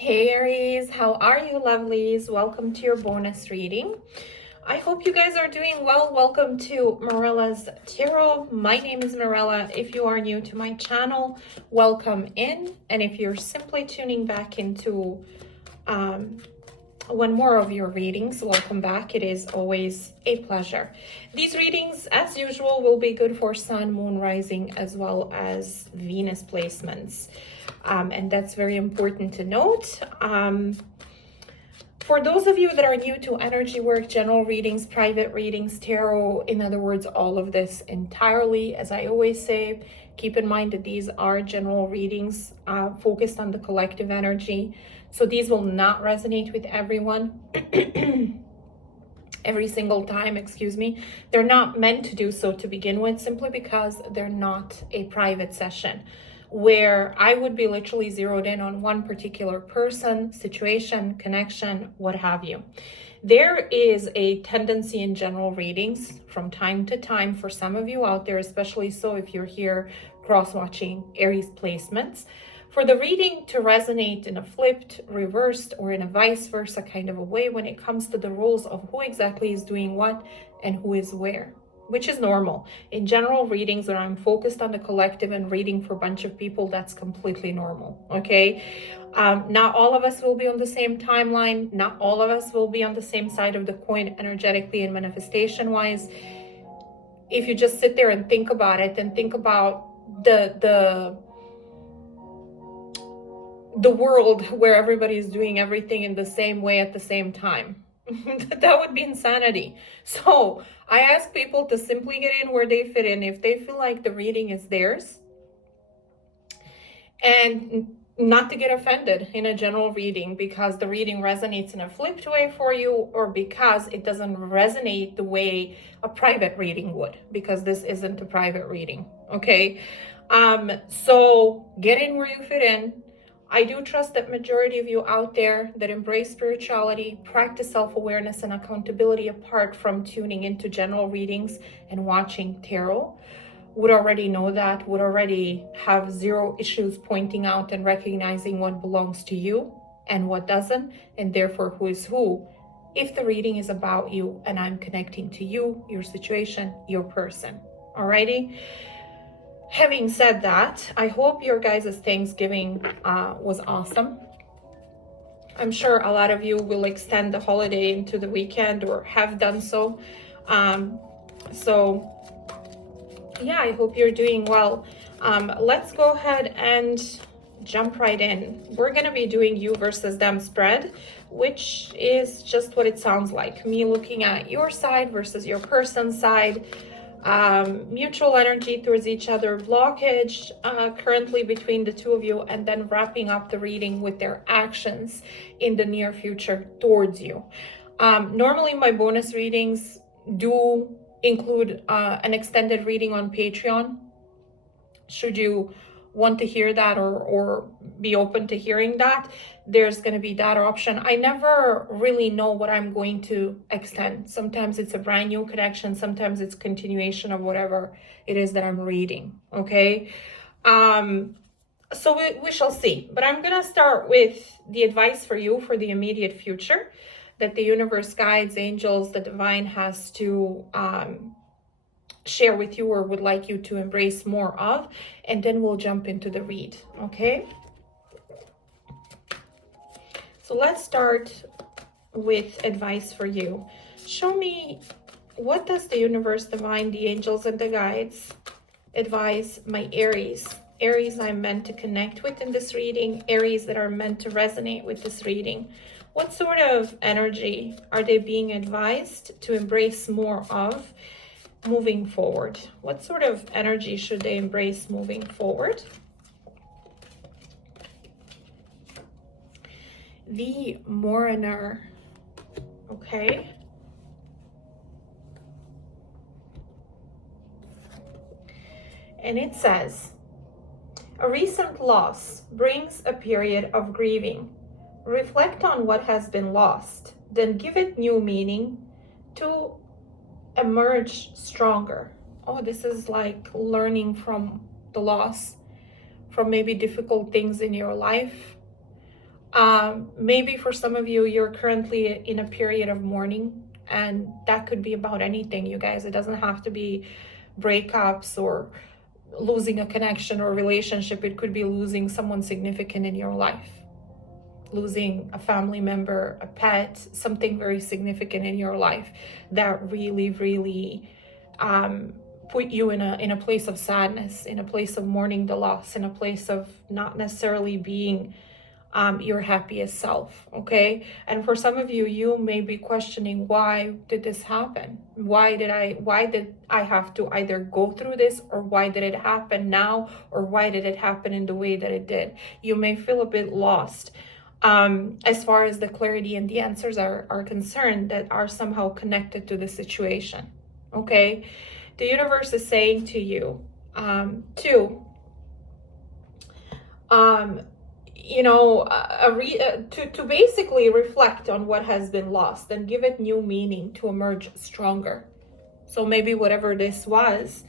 Hey Aries, how are you lovelies? Welcome to your bonus reading. I hope you guys are doing well. Welcome to Marilla's Tarot. My name is Marilla. If you are new to my channel, welcome in. And if you're simply tuning back into one more of your readings, welcome back. It is always a pleasure. These readings, as usual, will be good for Sun, Moon, Rising, as well as Venus placements. And that's very important to note. For those of you that are new to energy work, general readings, private readings, tarot, in other words, all of this entirely, as I always say, keep in mind that these are general readings focused on the collective energy. So these will not resonate with everyone every single time, excuse me. They're not meant to do so to begin with, simply because they're not a private session where I would be literally zeroed in on one particular person, situation, connection, what have you. There is a tendency in general readings from time to time for some of you out there, especially so if you're here cross-watching Aries placements, for the reading to resonate in a flipped, reversed, or in a vice versa kind of a way when it comes to the roles of who exactly is doing what and who is where, which is normal. In general readings, when I'm focused on the collective and reading for a bunch of people, that's completely normal, okay? Not all of us will be on the same timeline. Not all of us will be on the same side of the coin energetically and manifestation-wise. If you just sit there and think about it and think about the world where everybody is doing everything in the same way at the same time, that would be insanity. So I ask people to simply get in where they fit in if they feel like the reading is theirs, and not to get offended in a general reading because the reading resonates in a flipped way for you, or because it doesn't resonate the way a private reading would, because this isn't a private reading, okay? So get in where you fit in. I do trust that majority of you out there that embrace spirituality, practice self-awareness and accountability apart from tuning into general readings and watching tarot would already know that, would already have zero issues pointing out and recognizing what belongs to you and what doesn't, and therefore who is who, if the reading is about you and I'm connecting to you, your situation, your person. Alrighty? Having said that, I hope your guys' Thanksgiving was awesome. I'm sure a lot of you will extend the holiday into the weekend or have done so. So yeah, I hope you're doing well. Let's go ahead and jump right in. We're gonna be doing you versus them spread, which is just what it sounds like. Me looking at your side versus your person's side. Mutual energy towards each other, blockage currently between the two of you, and then wrapping up the reading with their actions in the near future towards you. Normally my bonus readings do include an extended reading on Patreon, should you want to hear that or be open to hearing that. There's going to be that option. I never really know what I'm going to extend. Sometimes it's a brand new connection, sometimes it's continuation of whatever it is that I'm reading, okay? So we shall see. But I'm going to start with the advice for you for the immediate future that the universe, guides, angels, the divine has to share with you or would like you to embrace more of, and then we'll jump into the read, okay? So let's start with advice for you. Show me, what does the universe, divine, the angels, and the guides advise my Aries? Aries I'm meant to connect with in this reading, Aries that are meant to resonate with this reading. What sort of energy are they being advised to embrace more of moving forward? What sort of energy should they embrace moving forward? The Mourner, okay? And it says, a recent loss brings a period of grieving. Reflect on what has been lost, then give it new meaning to emerge stronger. Oh, this is like learning from the loss, from maybe difficult things in your life, Maybe for some of you, you're currently in a period of mourning, and that could be about anything, you guys. It doesn't have to be breakups or losing a connection or relationship. It could be losing someone significant in your life, losing a family member, a pet, something very significant in your life that really put you in a place of sadness, in a place of mourning the loss, in a place of not necessarily being your happiest self. Okay. And for some of you, you may be questioning, why did this happen? Why did I have to either go through this, or why did it happen now, or why did it happen in the way that it did? You may feel a bit lost as far as the clarity and the answers are concerned that are somehow connected to the situation. Okay. The universe is saying to you, to basically reflect on what has been lost and give it new meaning to emerge stronger. So maybe whatever this was,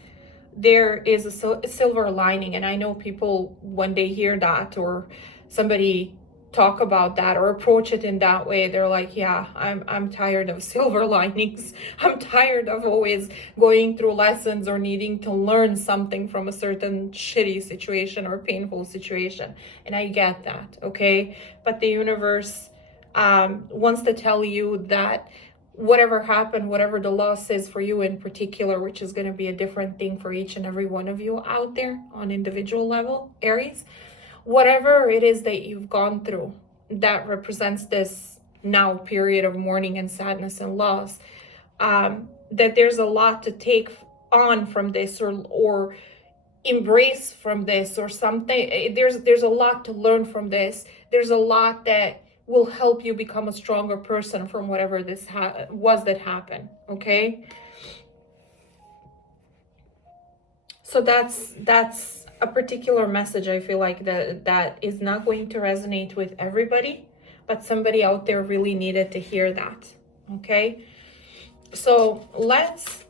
there is a silver lining. And I know people, when they hear that or somebody talk about that or approach it in that way, they're like, yeah, I'm tired of silver linings. I'm tired of always going through lessons or needing to learn something from a certain shitty situation or painful situation. And I get that, okay? But the universe wants to tell you that whatever happened, whatever the loss is for you in particular, which is going to be a different thing for each and every one of you out there on individual level, Aries, whatever it is that you've gone through that represents this now period of mourning and sadness and loss, that there's a lot to take on from this or embrace from this or something. There's a lot to learn from this. There's a lot that will help you become a stronger person from whatever this was that happened. Okay. So that's a particular message. I feel like that is not going to resonate with everybody, but somebody out there really needed to hear that. Okay. So let's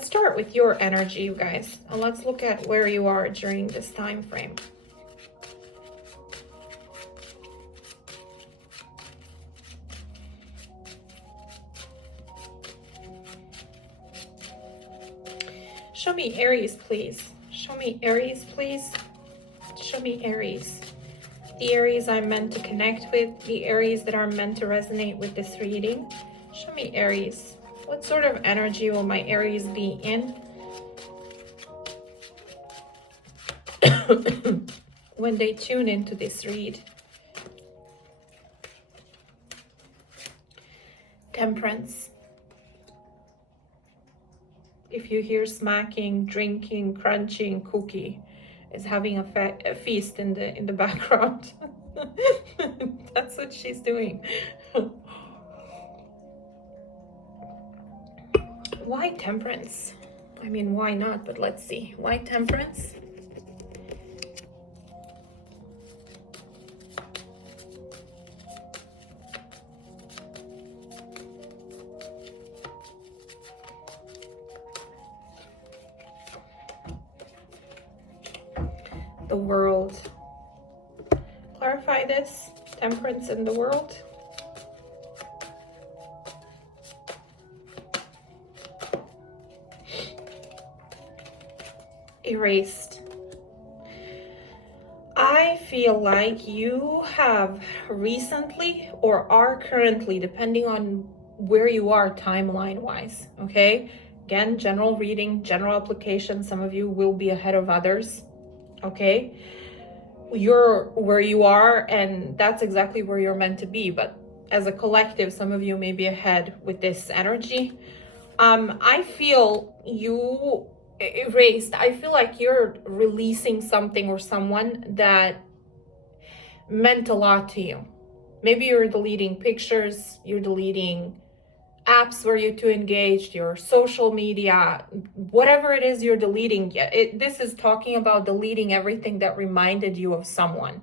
start with your energy, you guys, and let's look at where you are during this time frame. Show me Aries, please. Show me Aries, please. Show me Aries. The Aries I'm meant to connect with, the Aries that are meant to resonate with this reading. Show me Aries. What sort of energy will my Aries be in when they tune into this read? Temperance. If you hear smacking, drinking, crunching, cookie is having a feast in the background. That's what she's doing. Why temperance? I mean, why not? But let's see. Why temperance? The world. Clarify this. Temperance in the world. Erased. I feel like you have recently or are currently, depending on where you are timeline wise, okay? Again, general reading, general application. Some of you will be ahead of others. Okay, you're where you are, and that's exactly where you're meant to be. But as a collective, some of you may be ahead with this energy. I feel you erased. I feel like you're releasing something or someone that meant a lot to you. Maybe you're deleting pictures, you're deleting apps where you're too engaged, your social media, whatever it is you're deleting. This is talking about deleting everything that reminded you of someone.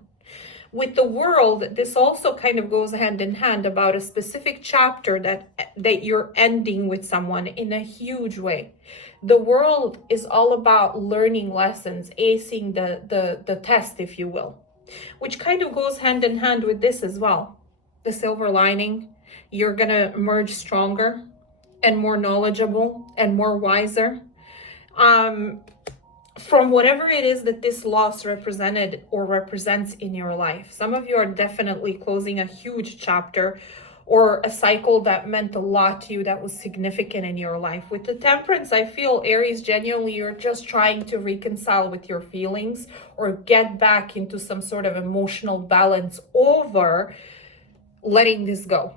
With the world, this also kind of goes hand in hand about a specific chapter that you're ending with someone in a huge way. The world is all about learning lessons, acing the test, if you will, which kind of goes hand in hand with this as well. The silver lining, you're going to emerge stronger and more knowledgeable and more wiser. From whatever it is that this loss represented or represents in your life. Some of you are definitely closing a huge chapter or a cycle that meant a lot to you, that was significant in your life. With the Temperance, I feel, Aries, genuinely, you're just trying to reconcile with your feelings or get back into some sort of emotional balance over letting this go.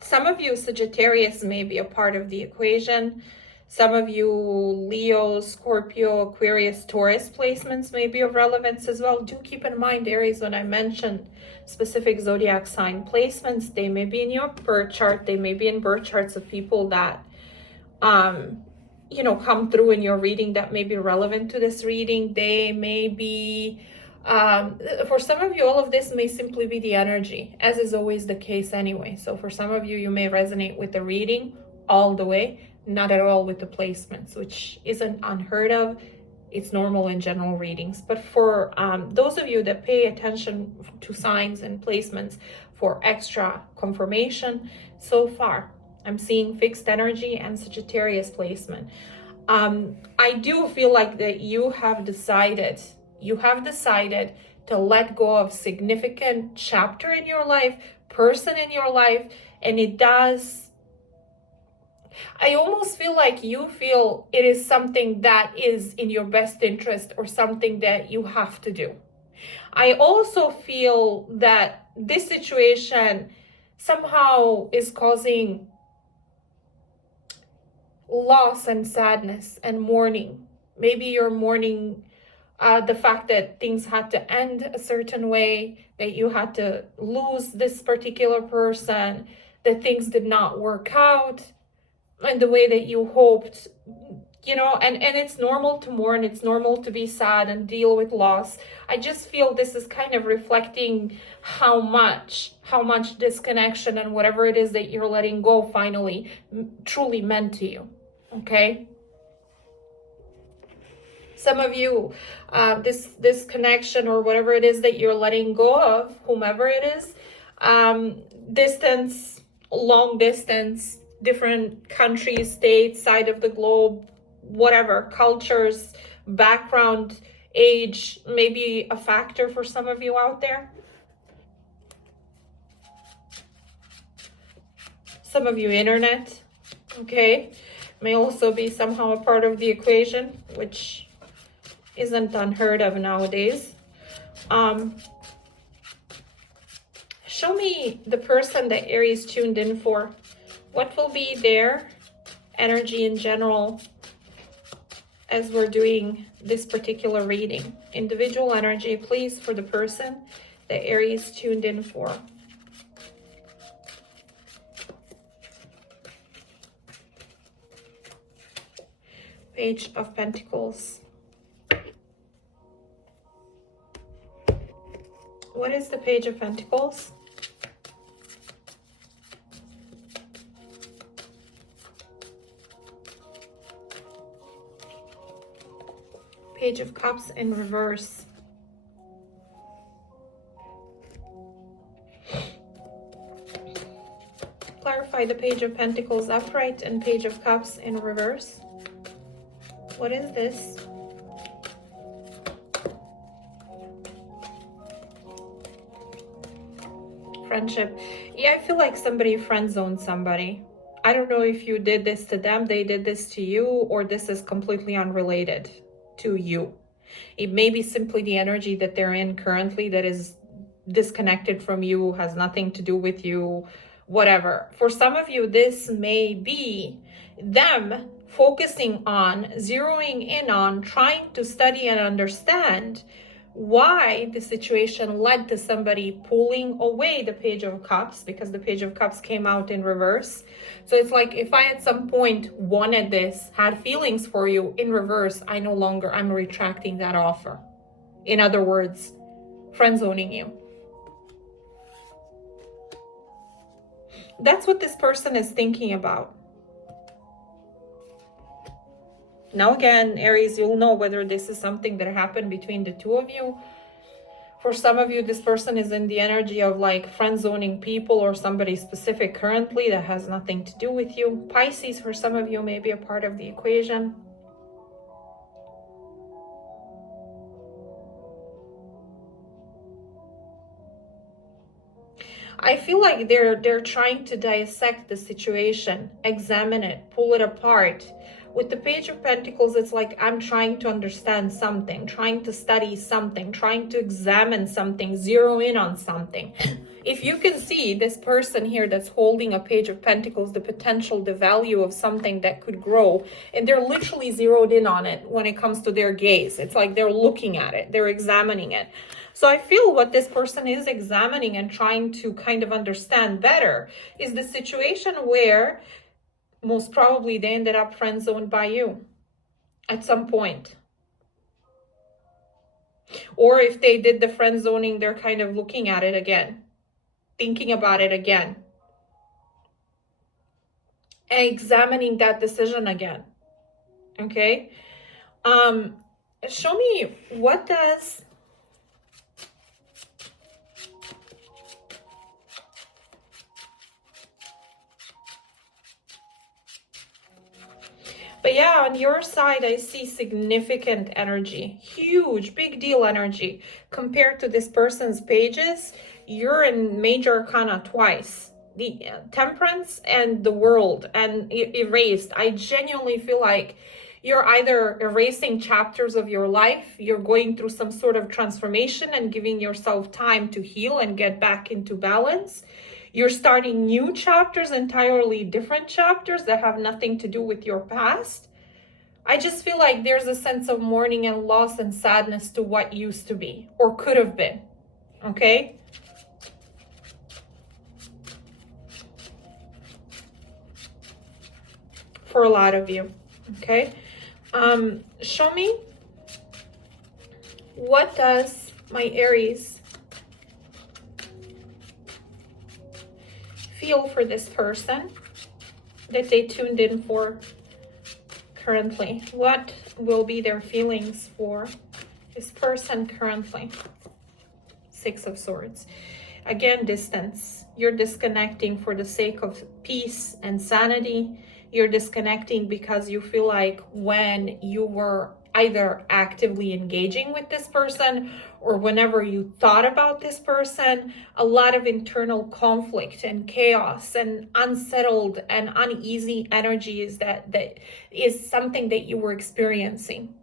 Some of you, Sagittarius, may be a part of the equation. Some of you, Leo, Scorpio, Aquarius, Taurus placements may be of relevance as well. Do keep in mind, Aries, when I mentioned specific zodiac sign placements, they may be in your birth chart. They may be in birth charts of people that, you know, come through in your reading that may be relevant to this reading. They may be, for some of you, all of this may simply be the energy, as is always the case anyway. So for some of you, you may resonate with the reading all the way, not at all with the placements, which isn't unheard of. It's normal in general readings. But for those of you that pay attention to signs and placements for extra confirmation, so far, I'm seeing fixed energy and Sagittarius placement. I do feel like that you have decided to let go of significant chapter in your life, person in your life, and it does, I almost feel like you feel it is something that is in your best interest or something that you have to do. I also feel that this situation somehow is causing loss and sadness and mourning. Maybe you're mourning the fact that things had to end a certain way, that you had to lose this particular person, that things did not work out in the way that you hoped, you know, and it's normal to mourn, it's normal to be sad and deal with loss. I just feel this is kind of reflecting how much disconnection and whatever it is that you're letting go finally truly meant to you, okay? Some of you, this connection or whatever it is that you're letting go of, whomever it is, distance, long distance, different countries, states, side of the globe, whatever, cultures, background, age, may be a factor for some of you out there. Some of you, internet, okay, may also be somehow a part of the equation, which isn't unheard of nowadays. Show me the person that Aries tuned in for. What will be their energy in general as we're doing this particular reading? Individual energy, please, for the person that Aries tuned in for. Page of Pentacles. What is the Page of Pentacles? Page of Cups in reverse. Clarify the Page of Pentacles upright and Page of Cups in reverse. What is this? Friendship. Yeah, I feel like somebody friend-zoned somebody. I don't know if you did this to them, they did this to you, or this is completely unrelated to you. It may be simply the energy that they're in currently that is disconnected from you, has nothing to do with you, whatever. For some of you, this may be them focusing on, zeroing in on, trying to study and understand why the situation led to somebody pulling away the Page of Cups, because the Page of Cups came out in reverse. So it's like, if I at some point wanted this, had feelings for you in reverse, I'm retracting that offer. In other words, friend zoning you. That's what this person is thinking about. Now again, Aries, you'll know whether this is something that happened between the two of you. For some of you, this person is in the energy of like friend zoning people or somebody specific currently that has nothing to do with you. Pisces, for some of you, may be a part of the equation. I feel like they're trying to dissect the situation, examine it, pull it apart. With the Page of Pentacles, it's like I'm trying to understand something, trying to study something, trying to examine something, zero in on something. If you can see this person here that's holding a Page of Pentacles, the potential, the value of something that could grow, and they're literally zeroed in on it when it comes to their gaze. It's like they're looking at it, they're examining it. So I feel what this person is examining and trying to kind of understand better is the situation where most probably they ended up friend zoned by you at some point. Or if they did the friend zoning, they're kind of looking at it again, thinking about it again, and examining that decision again. Okay? Show me, what does But yeah, on your side, I see significant energy, huge, big deal energy. Compared to this person's pages, you're in major arcana twice. The Temperance and the World and Erased. I genuinely feel like you're either erasing chapters of your life, you're going through some sort of transformation and giving yourself time to heal and get back into balance. You're starting new chapters, entirely different chapters that have nothing to do with your past. I just feel like there's a sense of mourning and loss and sadness to what used to be or could have been. Okay? For a lot of you. Okay? Show me, what does my Aries feel for this person that they tuned in for currently? What will be their feelings for this person currently? Six of Swords. Again, distance. You're disconnecting for the sake of peace and sanity. You're disconnecting because you feel like when you were either actively engaging with this person or whenever you thought about this person, a lot of internal conflict and chaos and unsettled and uneasy energies that is something that you were experiencing.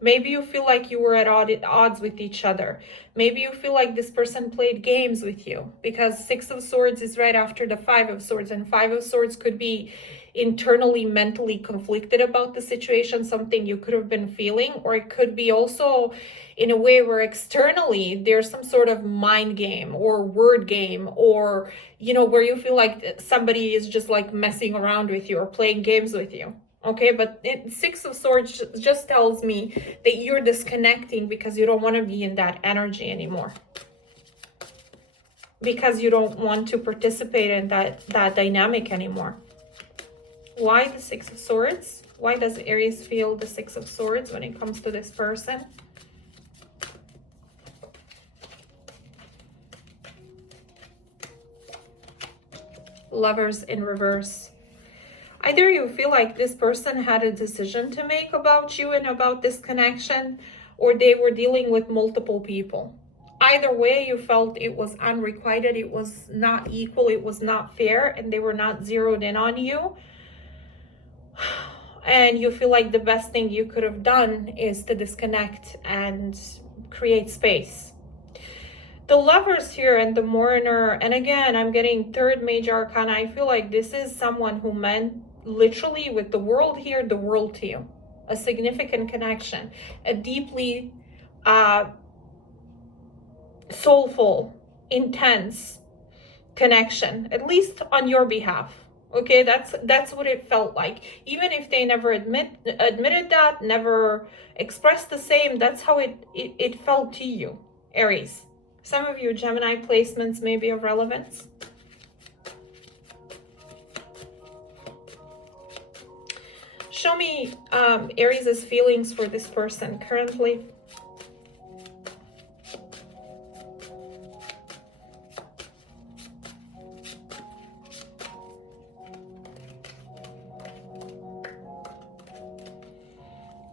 Maybe you feel like you were at odds with each other. Maybe you feel like this person played games with you, because Six of Swords is right after the Five of Swords, and Five of Swords could be internally, mentally conflicted about the situation, something you could have been feeling, or it could be also in a way where externally there's some sort of mind game or word game, or, you know, where you feel like somebody is just like messing around with you or playing games with you. Okay, but Six of Swords just tells me that you're disconnecting because you don't want to be in that energy anymore. Because you don't want to participate in that dynamic anymore. Why the Six of Swords? Why does Aries feel the Six of Swords when it comes to this person? Lovers in reverse. Either you feel like this person had a decision to make about you and about this connection, or they were dealing with multiple people. Either way, you felt it was unrequited, it was not equal, it was not fair, and they were not zeroed in on you. And you feel like the best thing you could have done is to disconnect and create space. The Lovers here and the Mourner, and again, I'm getting third major arcana. I feel like this is someone who meant literally with the World here, the world to you. A significant connection, a deeply soulful, intense connection, at least on your behalf. Okay, that's what it felt like. Even if they never admitted that, never expressed the same, that's how it felt to you, Aries. Some of you Gemini placements may be of relevance. Show Show me Aries' feelings for this person currently.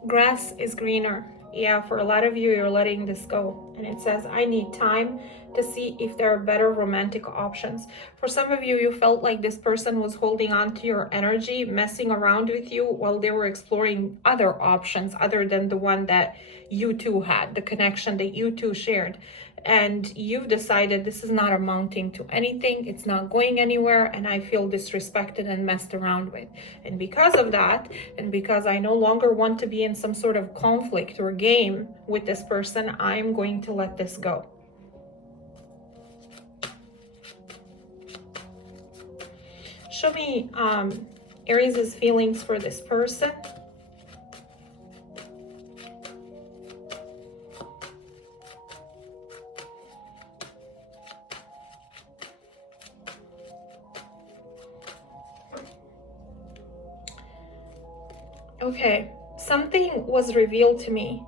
Grass is greener. Yeah, for a lot of you, you're letting this go. And it says, I need time to see if there are better romantic options. For some of you, you felt like this person was holding on to your energy, messing around with you while they were exploring other options other than the one that you two had, the connection that you two shared. And you've decided this is not amounting to anything, it's not going anywhere, and I feel disrespected and messed around with. And because of that, and because I no longer want to be in some sort of conflict or game with this person, I'm going to let this go. Show me Aries' feelings for this person. Okay, something was revealed to me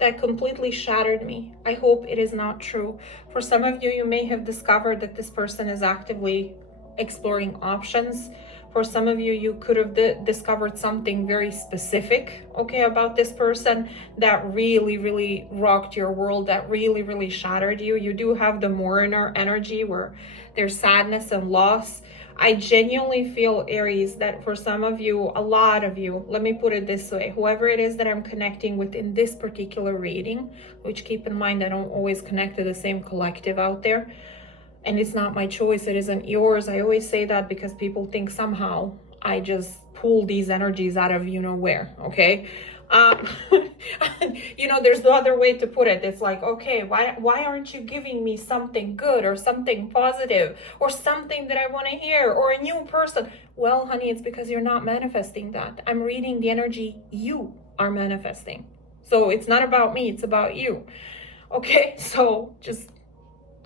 that completely shattered me. I hope it is not true. For some of you, you may have discovered that this person is actively exploring options. For some of you, you could have discovered something very specific, okay, about this person that really, really rocked your world, that really, really shattered you. You do have the mourner energy where there's sadness and loss. I genuinely feel, Aries, that for some of you, a lot of you, let me put it this way, whoever it is that I'm connecting with in this particular reading, which keep in mind I don't always connect to the same collective out there, and it's not my choice, it isn't yours. I always say that because people think somehow I just pull these energies out of you know where, okay? You know, there's no other way to put it. It's like, okay, why aren't you giving me something good or something positive or something that I want to hear or a new person? Well, honey, it's because you're not manifesting that. I'm reading the energy you are manifesting. So it's not about me, it's about you. Okay, so just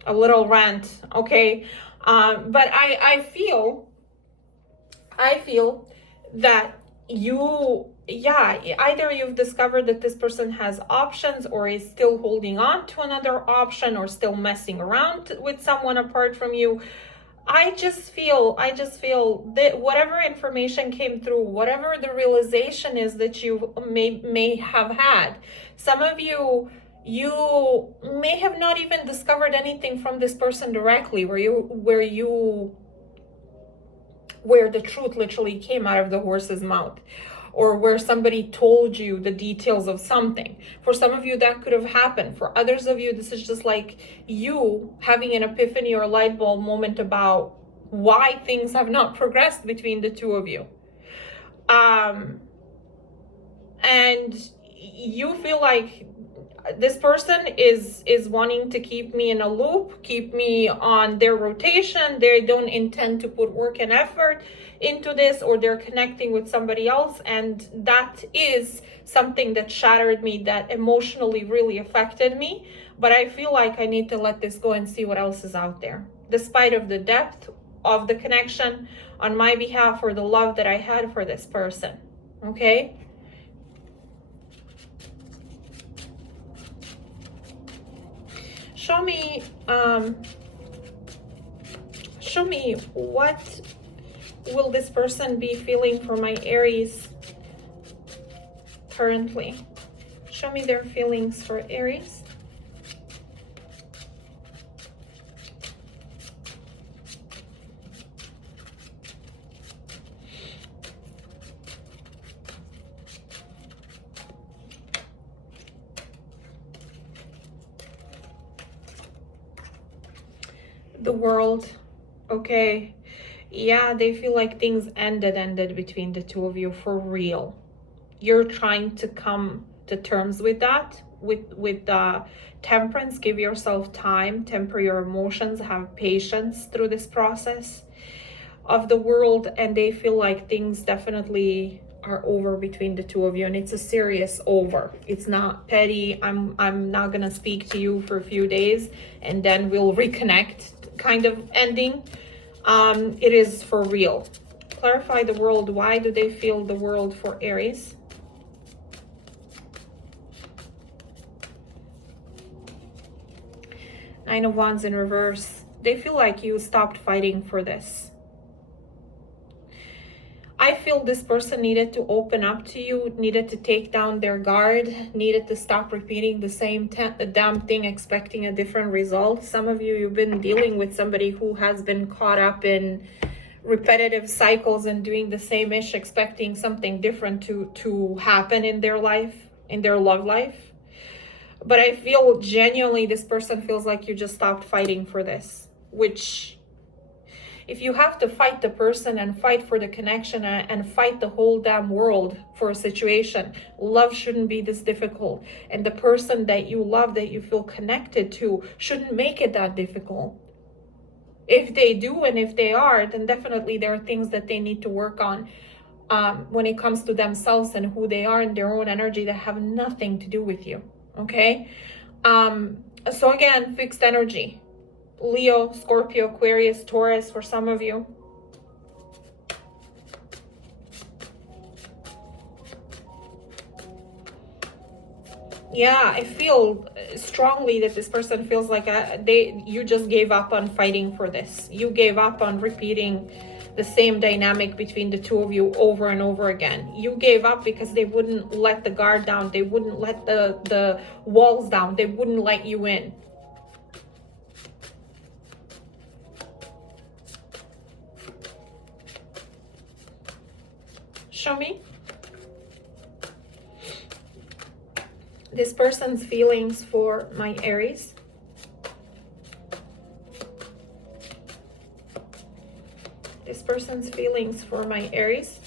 a little rant, okay? But I feel that you, yeah, either you've discovered that this person has options or is still holding on to another option or still messing around with someone apart from you. I just feel that whatever information came through, whatever the realization is that you may have had, some of you may have not even discovered anything from this person directly, where the truth literally came out of the horse's mouth, or where somebody told you the details of something. For some of you, that could have happened. For others of you, this is just like you having an epiphany or light bulb moment about why things have not progressed between the two of you. And you feel like this person is wanting to keep me in a loop, keep me on their rotation. They don't intend to put work and effort into this, or they're connecting with somebody else. And that is something that shattered me, that emotionally really affected me. But I feel like I need to let this go and see what else is out there, despite of the depth of the connection on my behalf or the love that I had for this person. Okay? Show me what will this person be feeling for my Aries currently. Show me their feelings for Aries. The World. Okay, yeah, they feel like things ended between the two of you for real. You're trying to come to terms with that, with temperance. Give yourself time, temper your emotions, have patience through this process of the World. And they feel like things definitely are over between the two of you, and it's a serious over. It's not petty, I'm not gonna speak to you for a few days and then we'll reconnect kind of ending. It is for real. clarify the world. Why do they feel the world for Aries? Nine of Wands in reverse. They feel like you stopped fighting for this. I feel this person needed to open up to you, needed to take down their guard, needed to stop repeating the same damn thing, expecting a different result. Some of you, you've been dealing with somebody who has been caught up in repetitive cycles and doing the same ish, expecting something different to happen in their life, in their love life. But I feel genuinely this person feels like you just stopped fighting for this, which if you have to fight the person and fight for the connection and fight the whole damn world for a situation, love shouldn't be this difficult. And the person that you love, that you feel connected to, shouldn't make it that difficult. If they do, and if they are, then definitely there are things that they need to work on when it comes to themselves and who they are and their own energy that have nothing to do with you. Okay? So again, fixed energy. Leo, Scorpio, Aquarius, Taurus for some of you. Yeah, I feel strongly that this person feels like you just gave up on fighting for this. You gave up on repeating the same dynamic between the two of you over and over again. You gave up because they wouldn't let the guard down. They wouldn't let the walls down. They wouldn't let you in. Show me. This person's feelings for my Aries. This person's feelings for my Aries.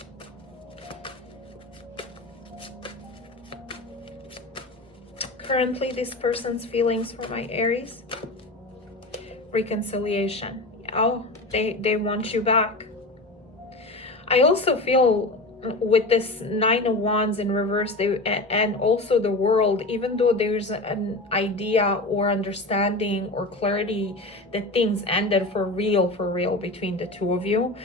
Currently, this person's feelings for my Aries. Reconciliation. Oh, they want you back. I also feel with this Nine of Wands in reverse, and also the world, even though there's an idea or understanding or clarity that things ended for real between the two of you,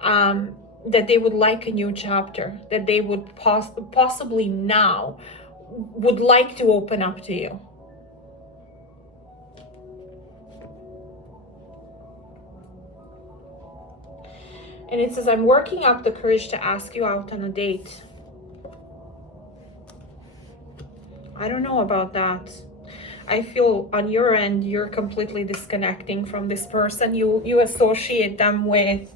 that they would like a new chapter, that they would possibly now would like to open up to you. And it says, I'm working up the courage to ask you out on a date. I don't know about that. I feel on your end, you're completely disconnecting from this person. You associate them with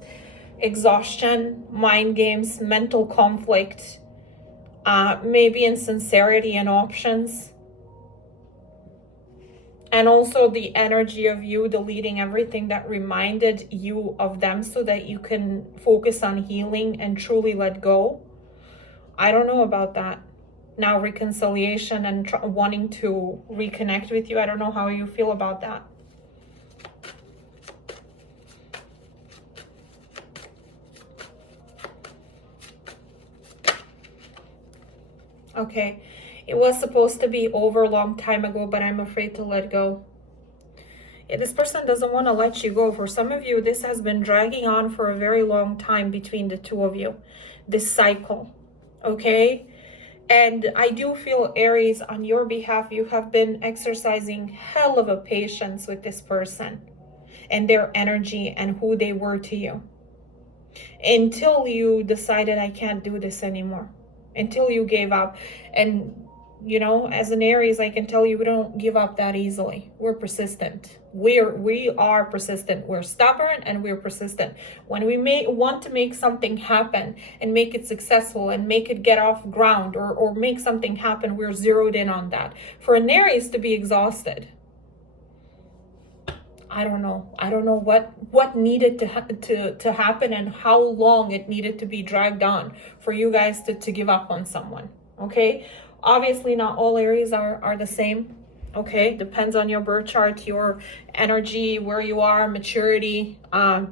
exhaustion, mind games, mental conflict, maybe insincerity and options. And also the energy of you deleting everything that reminded you of them so that you can focus on healing and truly let go. I don't know about that. Now reconciliation and wanting to reconnect with you. I don't know how you feel about that. Okay. It was supposed to be over a long time ago, but I'm afraid to let go. Yeah, this person doesn't want to let you go. For some of you, this has been dragging on for a very long time between the two of you. This cycle, okay? And I do feel, Aries, on your behalf, you have been exercising hell of a patience with this person and their energy and who they were to you. Until you decided, I can't do this anymore. Until you gave up. And you know, as an Aries, I can tell you, we don't give up that easily. We're persistent. We are persistent. We're stubborn and we're persistent. When we want to make something happen and make it successful and make it get off ground or make something happen, we're zeroed in on that. For an Aries to be exhausted, I don't know. I don't know what needed to happen and how long it needed to be dragged on for you guys to give up on someone. Okay. Obviously, not all Aries are the same, okay? Depends on your birth chart, your energy, where you are, maturity,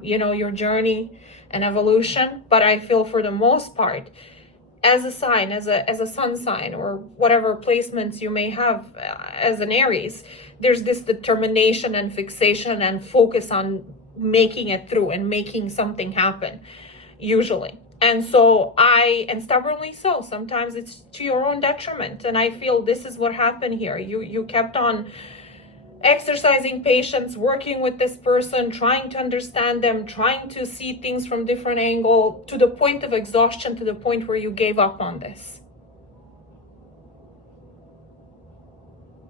you know, your journey and evolution. But I feel for the most part, as a sign, as a sun sign, or whatever placements you may have as an Aries, there's this determination and fixation and focus on making it through and making something happen. usually. And so and stubbornly so, sometimes it's to your own detriment. And I feel this is what happened here. You kept on exercising patience, working with this person, trying to understand them, trying to see things from different angle, to the point of exhaustion, to the point where you gave up on this.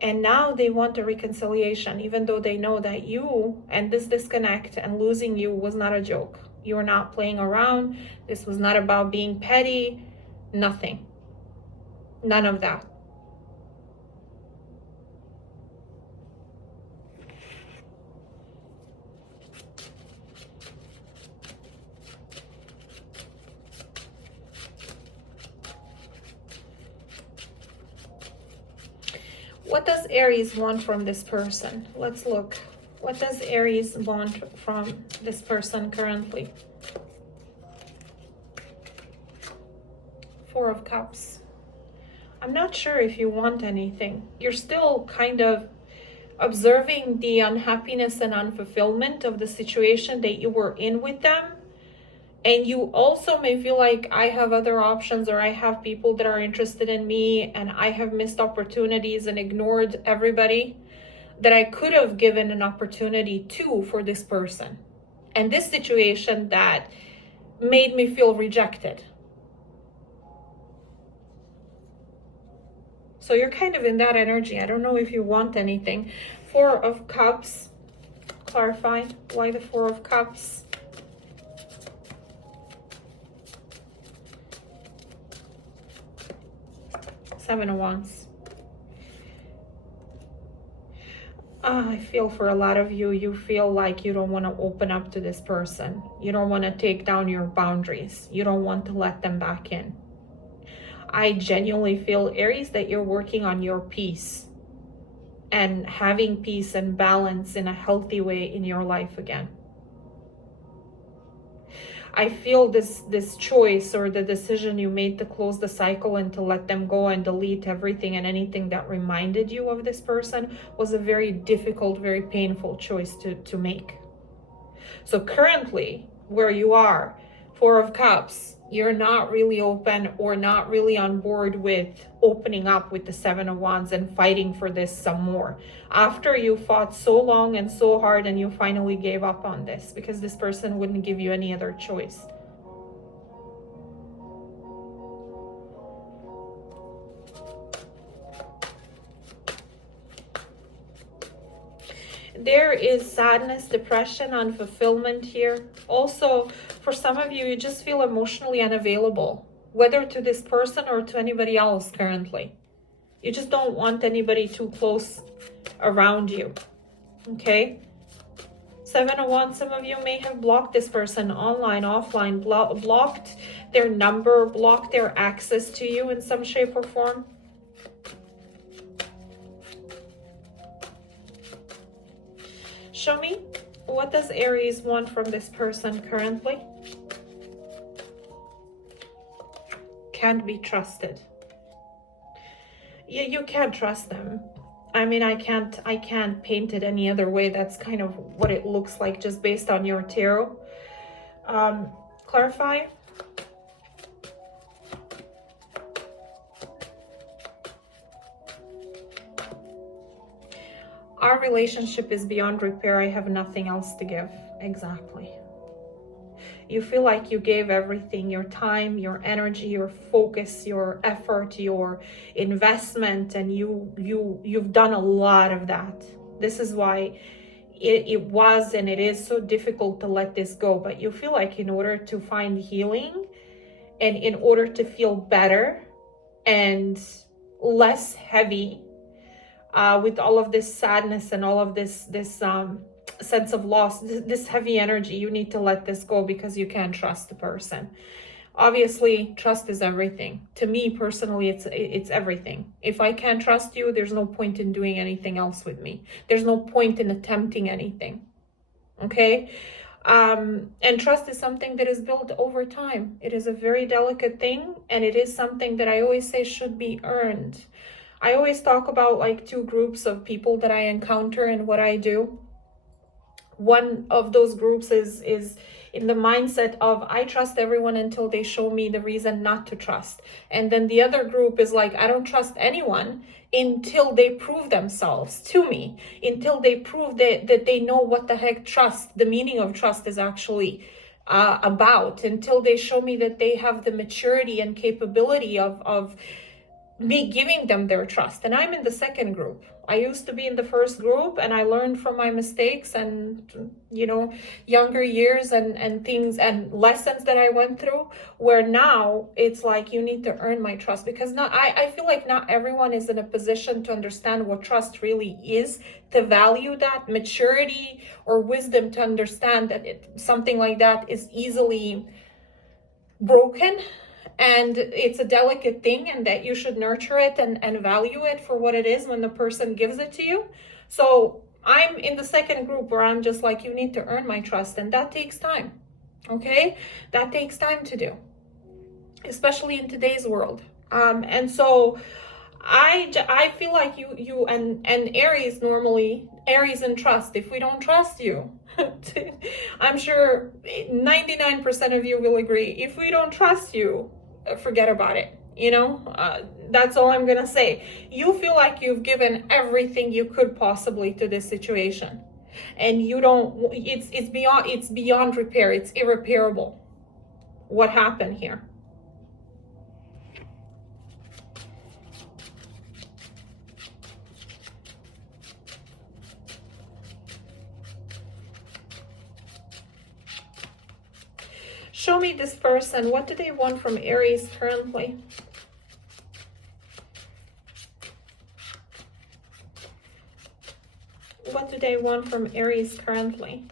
And now they want a reconciliation, even though they know that you and this disconnect and losing you was not a joke. You were not playing around. This was not about being petty. Nothing. None of that. What does Aries want from this person? Let's look. What does Aries want from this person currently? Four of Cups. I'm not sure if you want anything. You're still kind of observing the unhappiness and unfulfillment of the situation that you were in with them. And you also may feel like I have other options, or I have people that are interested in me, and I have missed opportunities and ignored everybody that I could have given an opportunity to for this person. And this situation that made me feel rejected. So you're kind of in that energy. I don't know if you want anything. Four of Cups. Clarify why the Four of Cups. Seven of Wands. I feel for a lot of you, you feel like you don't want to open up to this person. You don't want to take down your boundaries. You don't want to let them back in. I genuinely feel, Aries, that you're working on your peace and having peace and balance in a healthy way in your life again. I feel this choice or the decision you made to close the cycle and to let them go and delete everything and anything that reminded you of this person was a very difficult, very painful choice to make. So currently, where you are, Four of Cups, you're not really open or not really on board with opening up with the Seven of Wands and fighting for this some more. After you fought so long and so hard and you finally gave up on this because this person wouldn't give you any other choice. There is sadness, depression, unfulfillment here. Also, for some of you, you just feel emotionally unavailable, whether to this person or to anybody else currently. You just don't want anybody too close around you, okay? Seven of Wands, some of you may have blocked this person online, offline, blocked their number, blocked their access to you in some shape or form. Show me, what does Aries want from this person currently? Can't be trusted. You can't trust them. I mean, I can't paint it any other way. That's kind of what it looks like just based on your tarot. Clarify. Our relationship is beyond repair. I have nothing else to give. Exactly. You feel like you gave everything, your time, your energy, your focus, your effort, your investment, and you've done a lot of that. This is why it was and it is so difficult to let this go. But you feel like in order to find healing and in order to feel better and less heavy, with all of this sadness and all of this sense of loss, this heavy energy, you need to let this go because you can't trust the person. Obviously, trust is everything. To me personally, it's everything. If I can't trust you, there's no point in doing anything else with me. There's no point in attempting anything. Okay? And trust is something that is built over time. It is a very delicate thing, and it is something that I always say should be earned. I always talk about like two groups of people that I encounter and what I do. One of those groups is in the mindset of I trust everyone until they show me the reason not to trust. And then the other group is like, I don't trust anyone until they prove themselves to me, until they prove that they know what the heck trust, the meaning of trust is actually about, until they show me that they have the maturity and capability of me giving them their trust. And I'm in the second group. I used to be in the first group, and I learned from my mistakes and, you know, younger years and things and lessons that I went through, where now it's like, you need to earn my trust, because not, I feel like not everyone is in a position to understand what trust really is, to value that maturity or wisdom, to understand that something like that is easily broken. And it's a delicate thing, and that you should nurture it and value it for what it is when the person gives it to you. So I'm in the second group where I'm just like, you need to earn my trust, and that takes time. Okay, that takes time to do, especially in today's world. And so I feel like you and Aries, normally Aries and trust, if we don't trust you, I'm sure 99% of you will agree, if we don't trust you, forget about it. You know, that's all I'm gonna say. You feel like you've given everything you could possibly to this situation, and you don't, it's beyond repair, it's irreparable what happened here. Show me this person. What do they want from Aries currently? What do they want from Aries currently?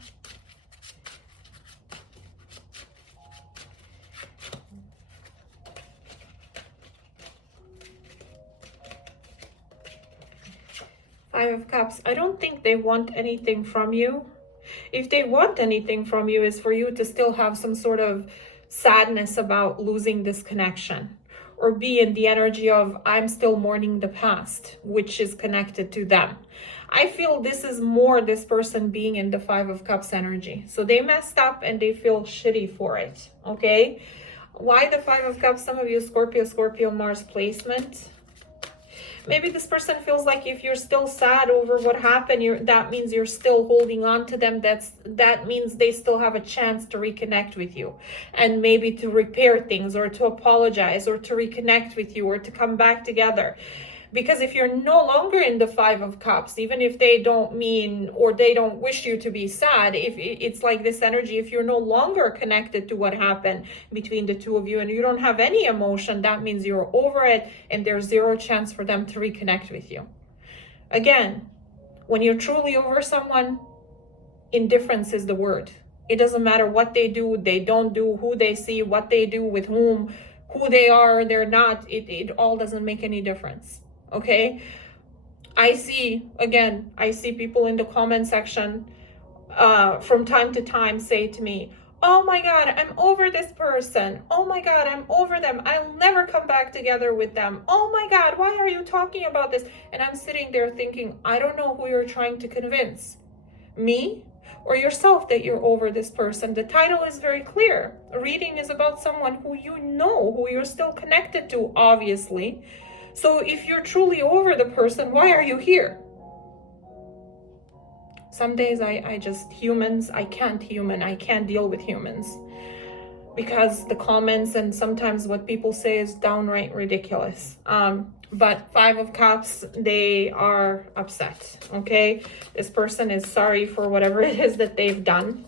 Five of Cups. I don't think they want anything from you. If they want anything from you, is for you to still have some sort of sadness about losing this connection, or be in the energy of I'm still mourning the past, which is connected to them. I feel this is more this person being in the Five of Cups energy. So they messed up and they feel shitty for it. Okay. Why the Five of Cups? Some of you Scorpio Mars placement. Maybe this person feels like if you're still sad over what happened, that means you're still holding on to them. That means they still have a chance to reconnect with you, and maybe to repair things, or to apologize, or to reconnect with you, or to come back together. Because if you're no longer in the Five of Cups, even if they don't mean, or they don't wish you to be sad, if it's like this energy, if you're no longer connected to what happened between the two of you and you don't have any emotion, that means you're over it and there's zero chance for them to reconnect with you. Again, when you're truly over someone, indifference is the word. It doesn't matter what they do, they don't do, who they see, what they do, with whom, who they are, they're not. It all doesn't make any difference. Okay, I see people in the comment section from time to time say to me, oh my God, I'm over this person. Oh my God, I'm over them. I'll never come back together with them. Oh my God, why are you talking about this? And I'm sitting there thinking, I don't know who you're trying to convince, me or yourself, that you're over this person. The title is very clear. A reading is about someone who you know, who you're still connected to, obviously. So if you're truly over the person, why are you here? Some days I can't deal with humans, because the comments and sometimes what people say is downright ridiculous. But Five of Cups, they are upset, okay? This person is sorry for whatever it is that they've done.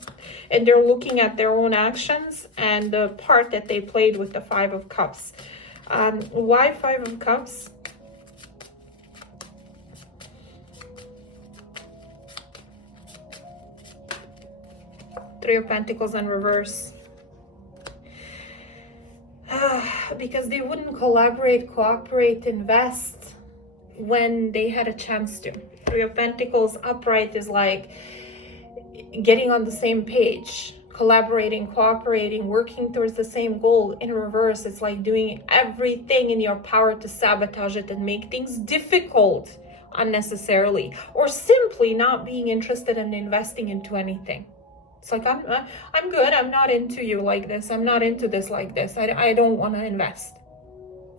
And they're looking at their own actions and the part that they played with the Five of Cups. Why Five of Cups? Three of Pentacles in reverse. Because they wouldn't collaborate, cooperate, invest when they had a chance to. Three of Pentacles upright is like getting on the same page, collaborating, cooperating, working towards the same goal. In reverse, it's like doing everything in your power to sabotage it and make things difficult unnecessarily, or simply not being interested in investing into anything. It's like, I'm good. I'm not into you like this. I'm not into this like this. I don't want to invest.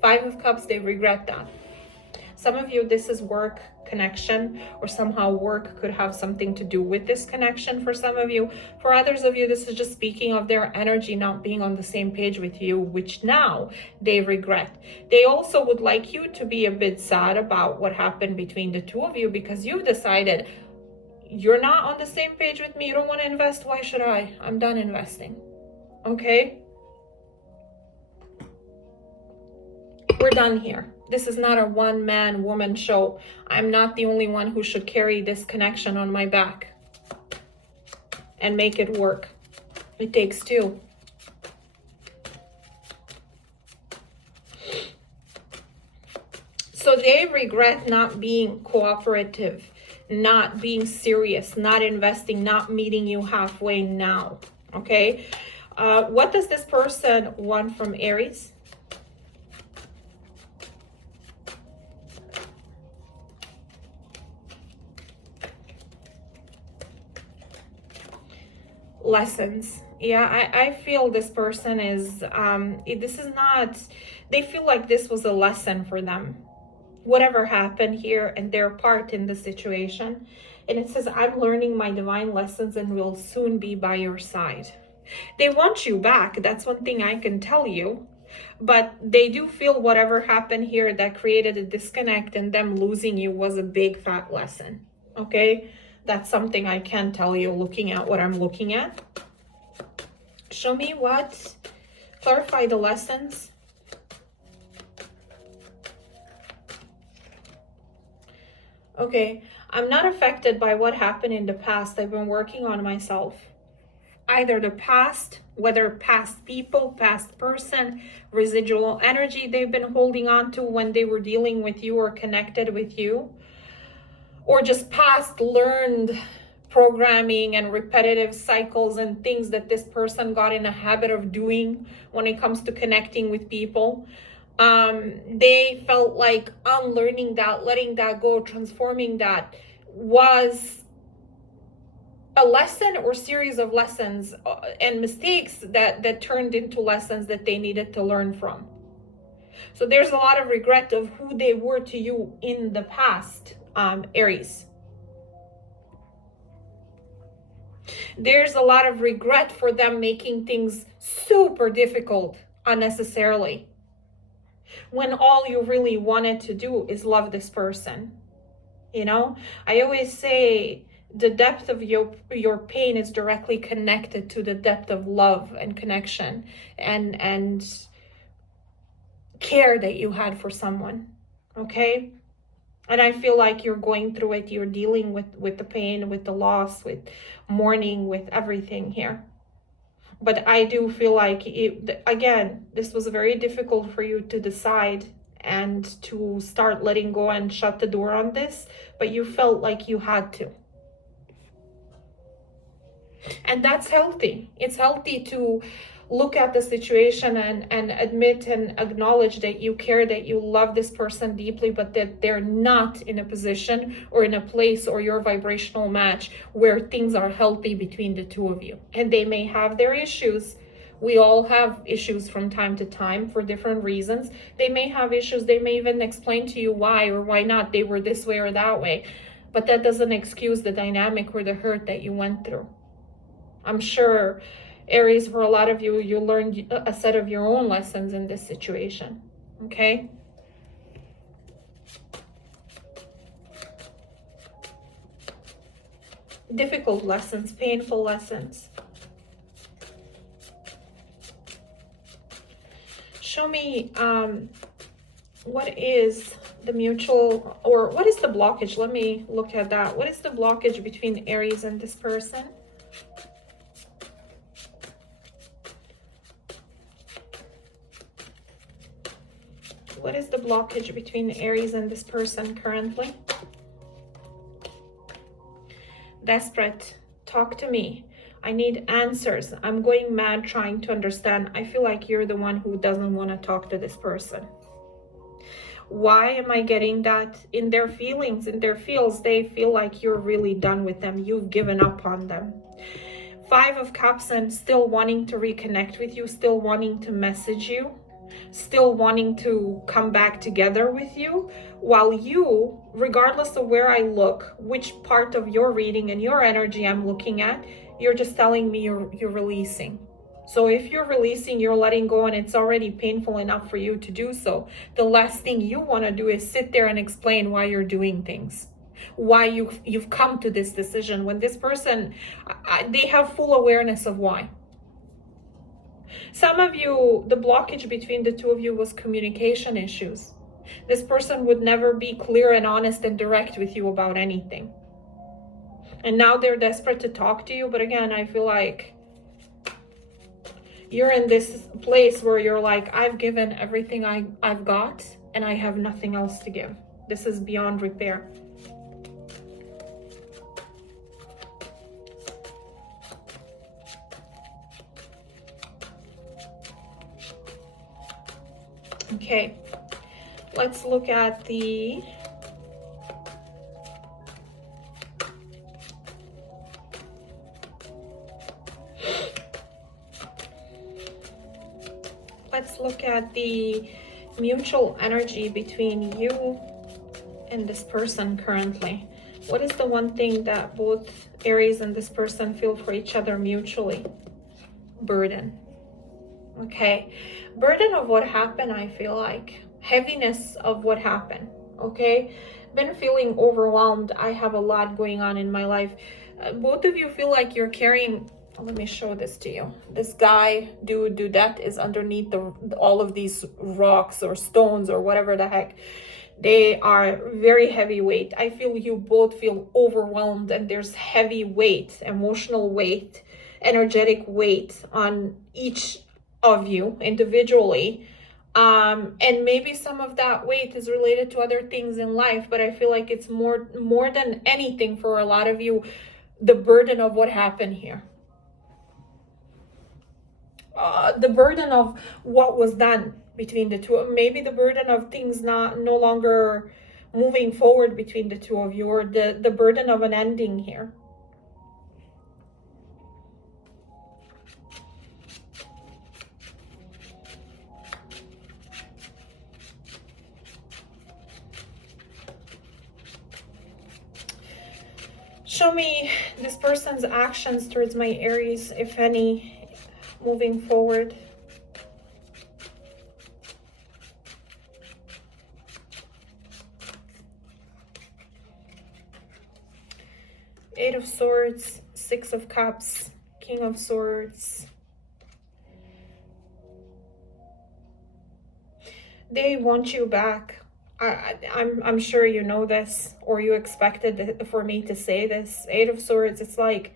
5 of Cups, they regret that. Some of you, this is work connection, or somehow work could have something to do with this connection for some of you. For others of you, this is just speaking of their energy not being on the same page with you, which now they regret. They also would like you to be a bit sad about what happened between the two of you, because you've decided you're not on the same page with me. You don't want to invest. Why should I? I'm done investing. Okay? We're done here. This is not a one-man woman show. I'm not the only one who should carry this connection on my back and make it work. It takes two. So they regret not being cooperative, not being serious, not investing, not meeting you halfway now. Okay? What does this person want from Aries? Lessons. Yeah, I feel this person is, this is not, they feel like this was a lesson for them. Whatever happened here and their part in the situation. And it says, I'm learning my divine lessons and will soon be by your side. They want you back. That's one thing I can tell you. But they do feel whatever happened here that created a disconnect and them losing you was a big fat lesson. Okay? That's something I can tell you looking at what I'm looking at. Show me what. Clarify the lessons. Okay, I'm not affected by what happened in the past. I've been working on myself. Either the past, whether past people, past person, residual energy they've been holding on to when they were dealing with you or connected with you, or just past learned programming and repetitive cycles and things that this person got in a habit of doing when it comes to connecting with people. They felt like unlearning that, letting that go, transforming that was a lesson or series of lessons and mistakes that turned into lessons that they needed to learn from. So there's a lot of regret of who they were to you in the past, Aries. There's a lot of regret for them making things super difficult unnecessarily, when all you really wanted to do is love this person. You know, I always say the depth of your pain is directly connected to the depth of love and connection and care that you had for someone. Okay? And I feel like you're going through it. You're dealing with the pain, with the loss, with mourning, with everything here. But I do feel like, again, this was very difficult for you to decide and to start letting go and shut the door on this. But you felt like you had to. And that's healthy. It's healthy to look at the situation and admit and acknowledge that you care, that you love this person deeply, but that they're not in a position or in a place or your vibrational match where things are healthy between the two of you. And they may have their issues. We all have issues from time to time for different reasons. They may have issues. They may even explain to you why or why not they were this way or that way. But that doesn't excuse the dynamic or the hurt that you went through. I'm sure, Aries, for a lot of you, you learned a set of your own lessons in this situation. Okay? Difficult lessons, painful lessons. Show me what is the mutual, or what is the blockage? Let me look at that. What is the blockage between Aries and this person? What is the blockage between Aries and this person currently? Desperate. Talk to me. I need answers. I'm going mad trying to understand. I feel like you're the one who doesn't want to talk to this person. Why am I getting that? In their feelings, in their feels, they feel like you're really done with them. You've given up on them. Five of Cups and still wanting to reconnect with you, still wanting to message you, still wanting to come back together with you, while you, regardless of where I look, which part of your reading and your energy I'm looking at, you're just telling me you're releasing. So if you're releasing, you're letting go, and it's already painful enough for you to do so, the last thing you want to do is sit there and explain why you're doing things, why you've come to this decision, when this person, they have full awareness of why. Some of you, the blockage between the two of you was communication issues. This person would never be clear and honest and direct with you about anything. And now they're desperate to talk to you. But again, I feel like you're in this place where you're like, I've given everything I've got and I have nothing else to give. This is beyond repair. Okay, let's look at the mutual energy between you and this person currently. What is the one thing that both Aries and this person feel for each other mutually? Burden. Okay, burden of what happened, I feel like. Heaviness of what happened, okay? Been feeling overwhelmed. I have a lot going on in my life. Both of you feel like you're carrying, let me show this to you. This guy, dudette, is underneath all of these rocks or stones or whatever the heck. They are very heavyweight. I feel you both feel overwhelmed, and there's heavy weight, emotional weight, energetic weight on each of you individually, and maybe some of that weight is related to other things in life, but I feel like it's more than anything for a lot of you, the burden of what happened here, the burden of what was done between the two, maybe the burden of things no longer moving forward between the two of you, or the burden of an ending here. Show me this person's actions towards my Aries, if any, moving forward. Eight of Swords, Six of Cups, King of Swords. They want you back. I'm sure you know this, or you expected for me to say this. Eight of Swords, it's like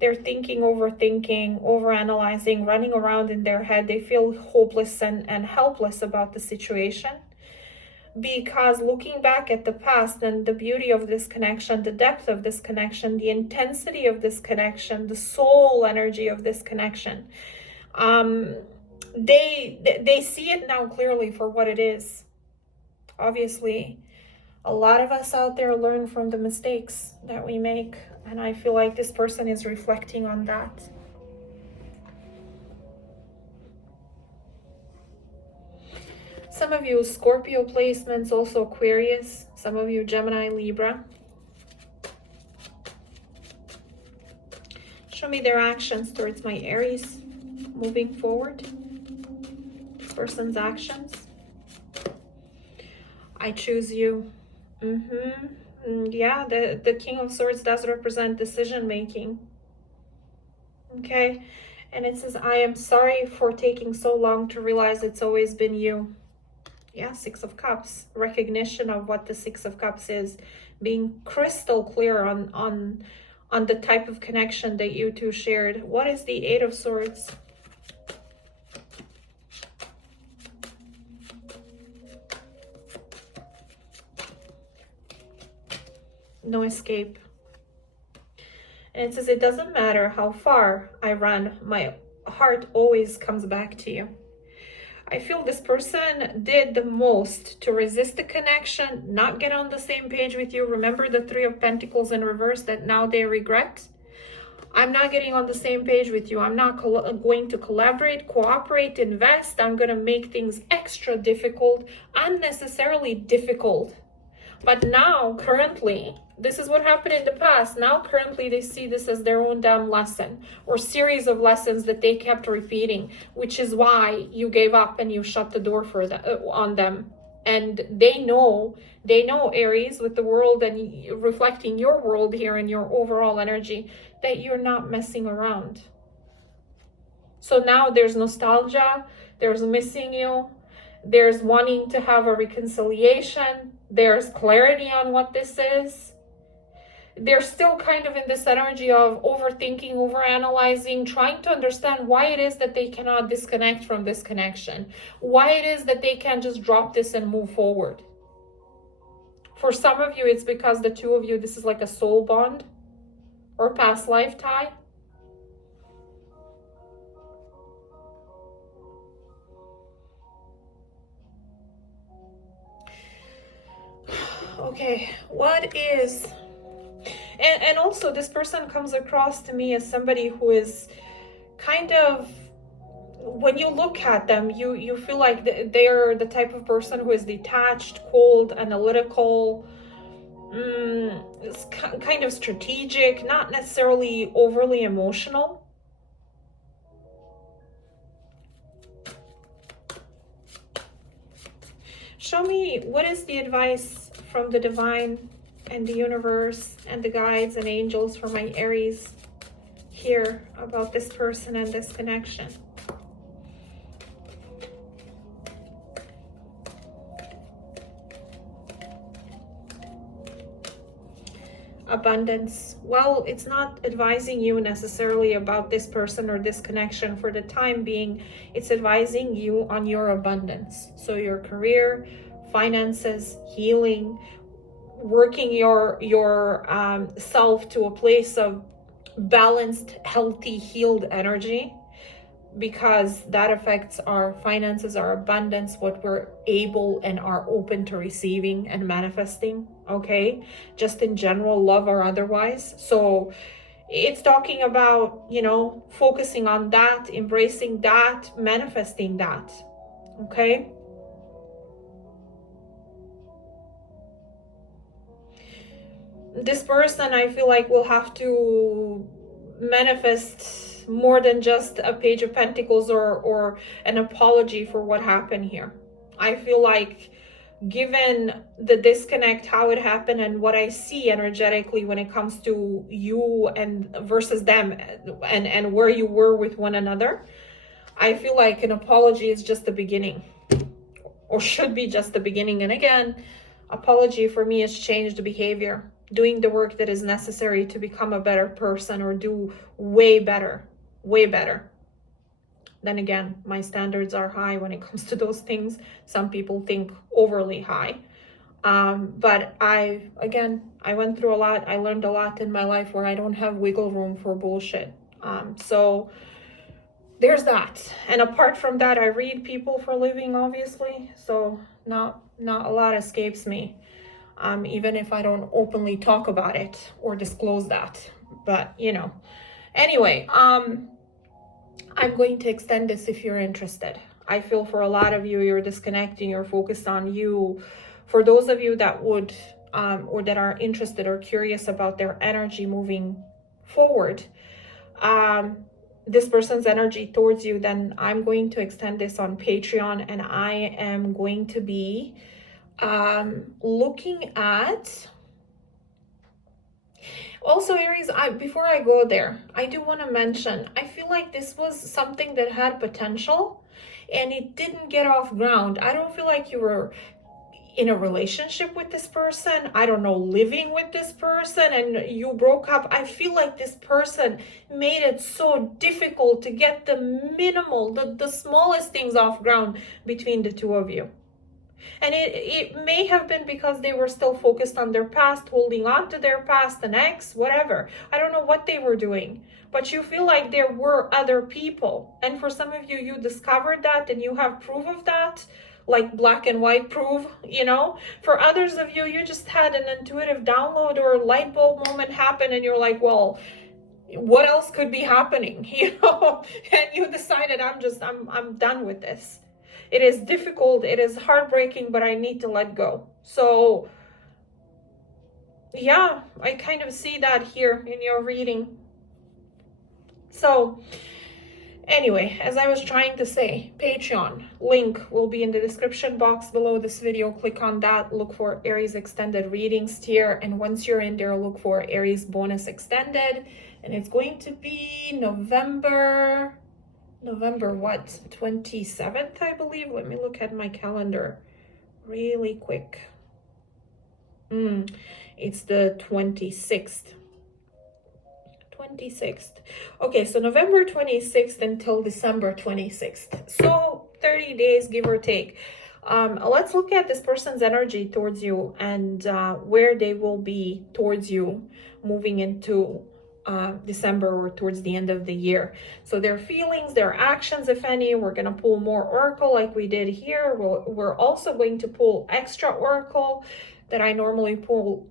they're thinking, overthinking, overanalyzing, running around in their head. They feel hopeless and helpless about the situation, because looking back at the past and the beauty of this connection, the depth of this connection, the intensity of this connection, the soul energy of this connection, they see it now clearly for what it is. Obviously, a lot of us out there learn from the mistakes that we make, and I feel like this person is reflecting on that. Some of you Scorpio placements, also Aquarius, some of you Gemini, Libra. Show me their actions towards my Aries moving forward. This person's actions. I choose you. Yeah, the King of Swords does represent decision making. Okay, and it says, I am sorry for taking so long to realize it's always been you. Yeah, Six of Cups, recognition of what the Six of Cups is, being crystal clear on the type of connection that you two shared. What is the Eight of Swords? No escape. And it says, it doesn't matter how far I run, my heart always comes back to you. I feel this person did the most to resist the connection, not get on the same page with you. Remember the Three of Pentacles in reverse that now they regret? I'm not getting on the same page with you. I'm not going to collaborate, cooperate, invest. I'm going to make things extra difficult, unnecessarily difficult. But now, currently, this is what happened in the past. Now, currently, they see this as their own damn lesson or series of lessons that they kept repeating, which is why you gave up and you shut the door for on them. And they know, Aries, with the world and reflecting your world here and your overall energy, that you're not messing around. So now there's nostalgia, there's missing you, there's wanting to have a reconciliation, there's clarity on what this is. They're still kind of in this energy of overthinking, overanalyzing, trying to understand why it is that they cannot disconnect from this connection, why it is that they can't just drop this and move forward. For some of you, it's because the two of you, this is like a soul bond or past life tie. Okay, what is... And also, this person comes across to me as somebody who is kind of, when you look at them, you feel like they're the type of person who is detached, cold, analytical, kind of strategic, not necessarily overly emotional. Show me, what is the advice from the divine and the universe and the guides and angels for my Aries here about this person and this connection? Abundance. Well, it's not advising you necessarily about this person or this connection for the time being. It's advising you on your abundance. So your career, finances, healing, working your self to a place of balanced, healthy, healed energy, because that affects our finances, our abundance, what we're able and are open to receiving and manifesting. Okay, just in general, love or otherwise. So it's talking about, you know, focusing on that, embracing that, manifesting that. Okay. This person, I feel like, will have to manifest more than just a Page of Pentacles or an apology for what happened here. I feel like, given the disconnect, how it happened, and what I see energetically when it comes to you and versus them, and where you were with one another, I feel like an apology is just the beginning, or should be just the beginning. And again, apology for me is changed behavior, doing the work that is necessary to become a better person or do way better. Then again, my standards are high when it comes to those things. Some people think overly high. But I went through a lot. I learned a lot in my life where I don't have wiggle room for bullshit. So there's that. And apart from that, I read people for a living, obviously. So not a lot escapes me. Even if I don't openly talk about it or disclose that. But, you know. Anyway, I'm going to extend this if you're interested. I feel for a lot of you, you're disconnecting, you're focused on you. For those of you that would, or that are interested or curious about their energy moving forward, this person's energy towards you, then I'm going to extend this on Patreon, and I am going to be looking at... Also, Aries, before I go there, I do want to mention, I feel like this was something that had potential and it didn't get off ground. I don't feel like you were in a relationship with this person, I don't know, living with this person, and you broke up. I feel like this person made it so difficult to get the minimal, the smallest things off ground between the two of you. And it may have been because they were still focused on their past, holding on to their past, an ex, whatever. I don't know what they were doing. But you feel like there were other people. And for some of you, you discovered that and you have proof of that, like black and white proof, you know. For others of you, you just had an intuitive download or a light bulb moment happen and you're like, well, what else could be happening, you know? And you decided, I'm done with this. It is difficult, it is heartbreaking, but I need to let go. So yeah, I kind of see that here in your reading. So anyway, as I was trying to say, Patreon link will be in the description box below this video. Click on that, look for Aries extended readings tier, and once you're in there, look for Aries bonus extended, and it's going to be November what, 27th, I believe. Let me look at my calendar really quick. It's the 26th. Okay, so November 26th until December 26th. So 30 days, give or take. Let's look at this person's energy towards you and where they will be towards you moving into December or towards the end of the year. So their feelings, their actions, if any. We're going to pull more oracle like we did here. We're also going to pull extra oracle that I normally pull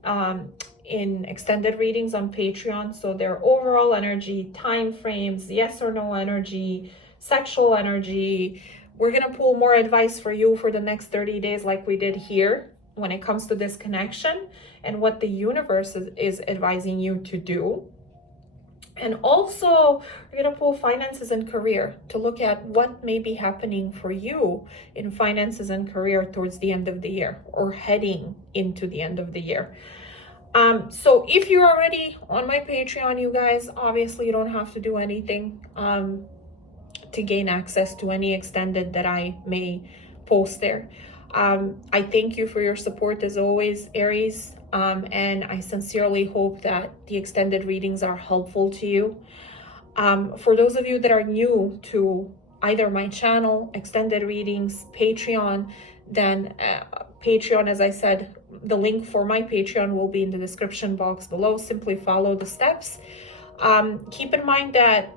in extended readings on Patreon. So their overall energy, time frames, yes or no energy, sexual energy. We're going to pull more advice for you for the next 30 days like we did here when it comes to this connection and what the universe is advising you to do. And also, we're going to pull finances and career to look at what may be happening for you in finances and career towards the end of the year or heading into the end of the year. So if you're already on my Patreon, you guys, obviously you don't have to do anything to gain access to any extended that I may post there. I thank you for your support as always, Aries. And I sincerely hope that the extended readings are helpful to you. For those of you that are new to either my channel, extended readings, Patreon, then Patreon, as I said, the link for my Patreon will be in the description box below. Simply follow the steps. Keep in mind that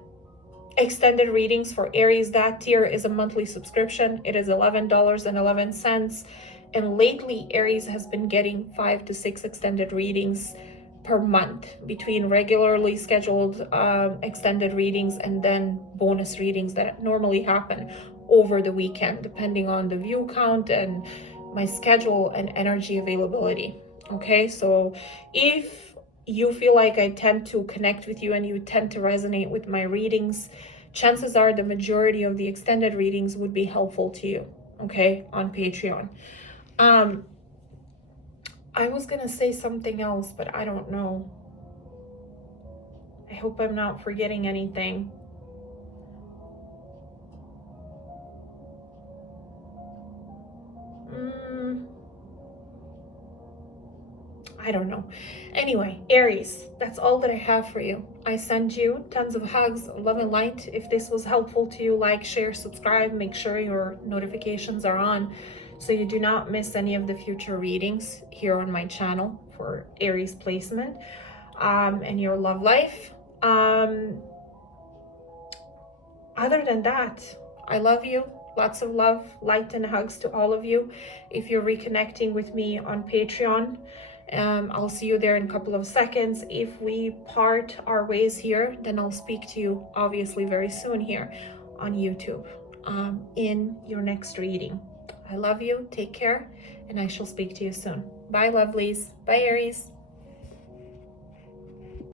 extended readings for Aries, that tier is a monthly subscription. It is $11.11. And lately, Aries has been getting 5 to 6 extended readings per month between regularly scheduled extended readings and then bonus readings that normally happen over the weekend, depending on the view count and my schedule and energy availability. Okay, so if you feel like I tend to connect with you and you tend to resonate with my readings, chances are the majority of the extended readings would be helpful to you, okay, on Patreon. I was gonna say something else, but I don't know. I hope I'm not forgetting anything. I don't know. Anyway, Aries, that's all that I have for you. I send you tons of hugs, love and light. If this was helpful to you, like, share, subscribe, make sure your notifications are on so you do not miss any of the future readings here on my channel for Aries placement and your love life. Other than that, I love you. Lots of love, light, and hugs to all of you. If you're reconnecting with me on Patreon, I'll see you there in a couple of seconds. If we part our ways here, then I'll speak to you obviously very soon here on YouTube in your next reading. I love you, take care, and I shall speak to you soon. Bye, lovelies. Bye, Aries.